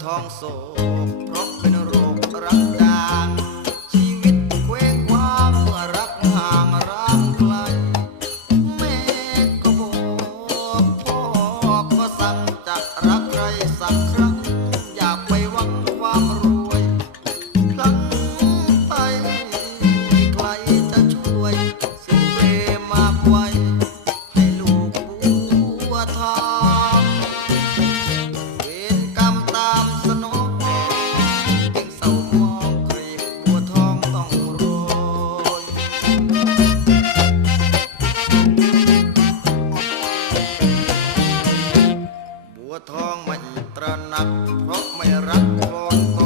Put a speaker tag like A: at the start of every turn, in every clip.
A: 汤素。បួធងមិនត្រណាក់ព្រោះមិនរត់ខ្លួនប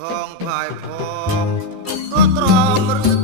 A: ทองพายพองก็ตรองรือ